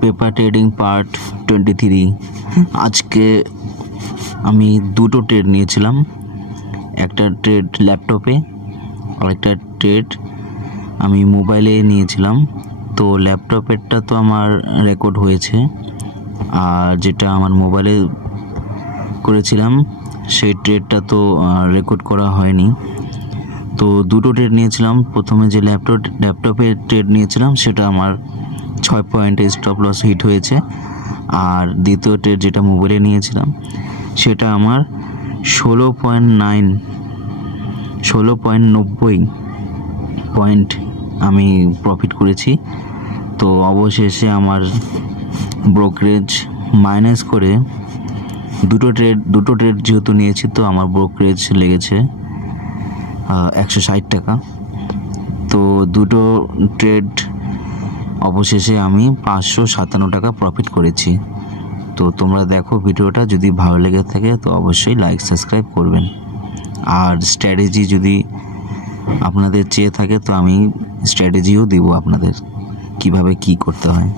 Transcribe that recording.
Paper trading part 23। আজকে আমি দুটো ট্রেড নিয়েছিলাম, একটা ট্রেড ল্যাপটপে আর একটা ট্রেড আমি মোবাইলে নিয়েছিলাম। তো ল্যাপটপেরটা তো আমার রেকর্ড হয়েছে, আর যেটা আমার মোবাইলে করেছিলাম সেই ট্রেডটা তো রেকর্ড করা হয়নি। তো দুটো ট্রেড নিয়েছিলাম। প্রথমে যে ল্যাপটপের ট্রেড নিয়েছিলাম সেটা আমার 6 পয়েন্টে স্টপ লস হিট হয়েছে, আর দ্বিতীয় ট্রেড যেটা মোবাইলে নিয়েছিলাম সেটা আমার 16.90 পয়েন্ট আমি প্রফিট করেছি। তো অবশেষে আমার ব্রোকারেজ মাইনাস করে দুটো ট্রেড যেহেতু নিয়েছি, তো আমার ব্রোকারেজ লেগেছে 160 টাকা। তো দুটো ট্রেড অবশেষে আমি 557 টাকা প্রফিট করেছি। তো তোমরা দেখো ভিডিওটা, যদি ভালো লেগে থাকে তো অবশ্যই লাইক সাবস্ক্রাইব করবেন। আর স্ট্র্যাটেজি যদি আপনাদের চেয়ে থাকে তো আমি স্ট্র্যাটেজিও দিব আপনাদের, কিভাবে কি করতে হয়।